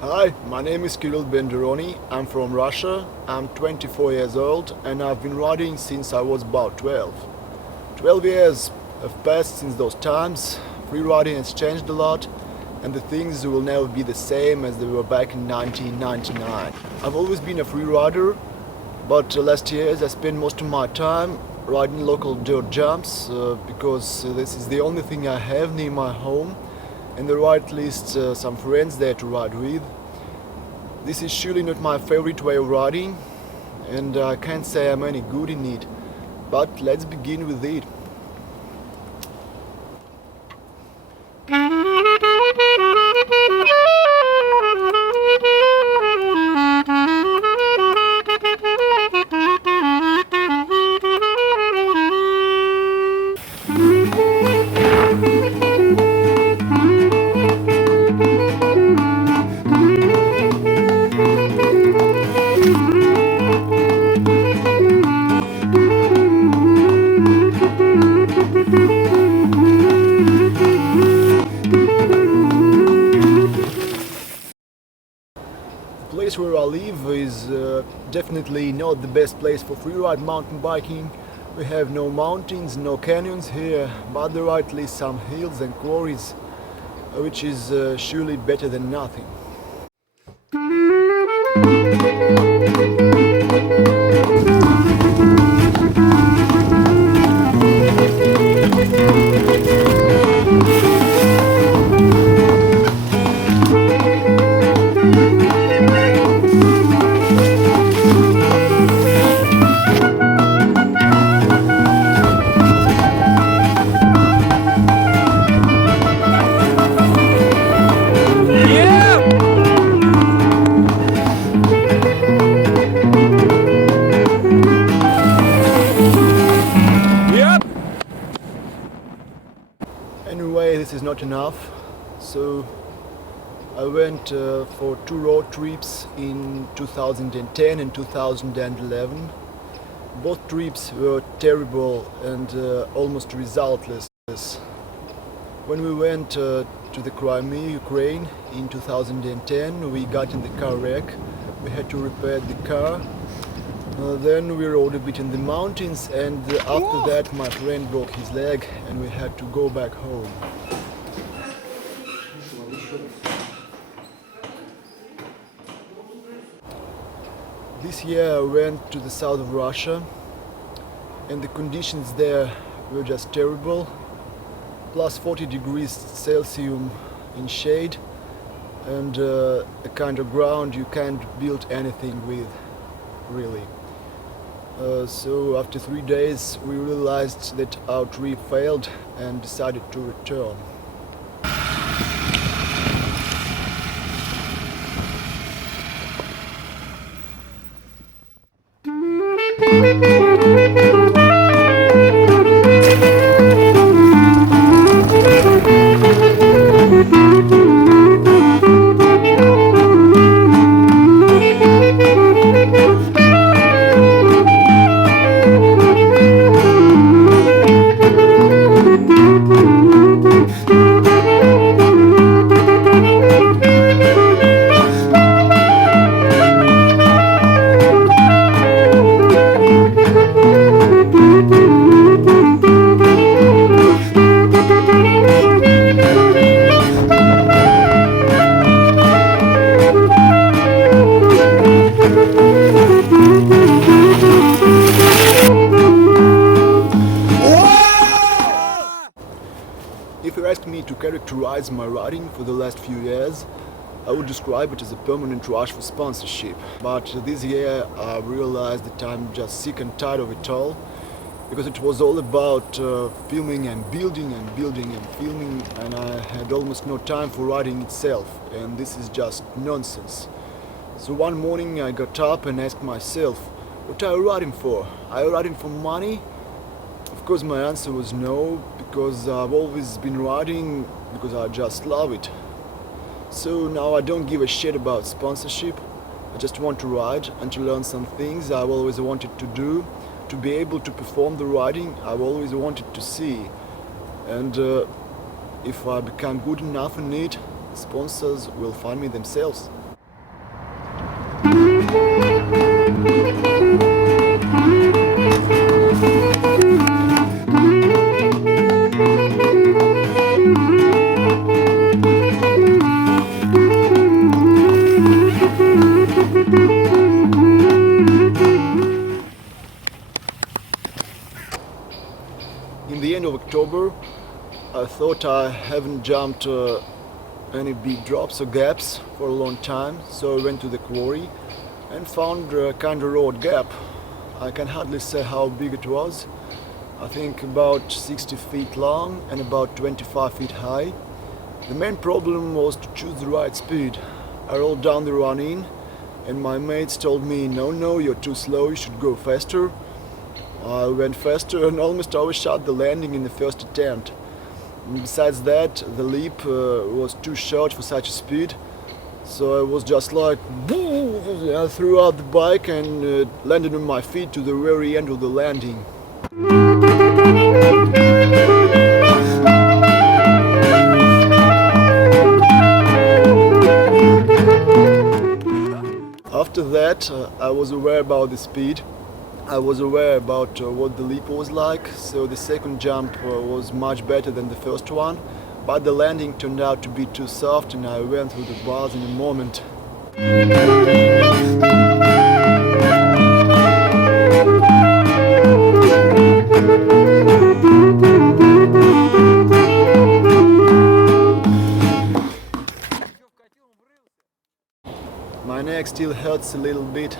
Hi, my name is Kirill Benderoni. I'm from Russia. I'm 24 years old and I've been riding since I was about 12. 12 years have passed since those times. Free riding has changed a lot and the things will never be the same as they were back in 1999. I've always been a free rider, but last years I spent most of my time riding local dirt jumps because this is the only thing I have near my home, and there are at least some friends there to ride with. This is surely not my favorite way of riding, and I can't say I'm any good in it, but let's begin with it. The place where I live is definitely not the best place for freeride mountain biking. We have no mountains, no canyons here, but there are at least some hills and quarries, which is surely better than nothing. Anyway, this is not enough, so I went for 2 road trips in 2010 and 2011. Both trips were terrible and almost resultless. When we went to the Crimea, Ukraine in 2010, we got in the car wreck. We had to repair the car. Then we rode a bit in the mountains, and after that my friend broke his leg and we had to go back home. This year I went to the south of Russia and the conditions there were just terrible. Plus 40 degrees Celsius in shade and a kind of ground you can't build anything with, really. So after 3 days we realized that our trip failed and decided to return. If you ask me to characterize my riding for the last few years, I would describe it as a permanent rush for sponsorship. But this year I realized that I'm just sick and tired of it all, because it was all about filming and building and building and filming, and I had almost no time for riding itself, and this is just nonsense. So one morning I got up and asked myself, what are you riding for? Are you riding for money? Of course my answer was no, because I've always been riding because I just love it. So now I don't give a shit about sponsorship. I just want to ride and to learn some things I've always wanted to do, to be able to perform the riding I've always wanted to see. And if I become good enough in it, sponsors will find me themselves. In the end of October, I thought I haven't jumped any big drops or gaps for a long time, so I went to the quarry and found a kind of broad gap. I can hardly say how big it was. I think about 60 feet long and about 25 feet high. The main problem was to choose the right speed. I rolled down the ravine and my mates told me, no, you're too slow, you should go faster. I went faster and almost overshot the landing in the first attempt. And besides that, the leap was too short for such a speed, so I was just like, I threw out the bike and landed on my feet to the very end of the landing. After that, I was aware about the speed. I was aware about what the leap was like, so the second jump was much better than the first one, but the landing turned out to be too soft and I went through the bars in a moment. My neck still hurts a little bit.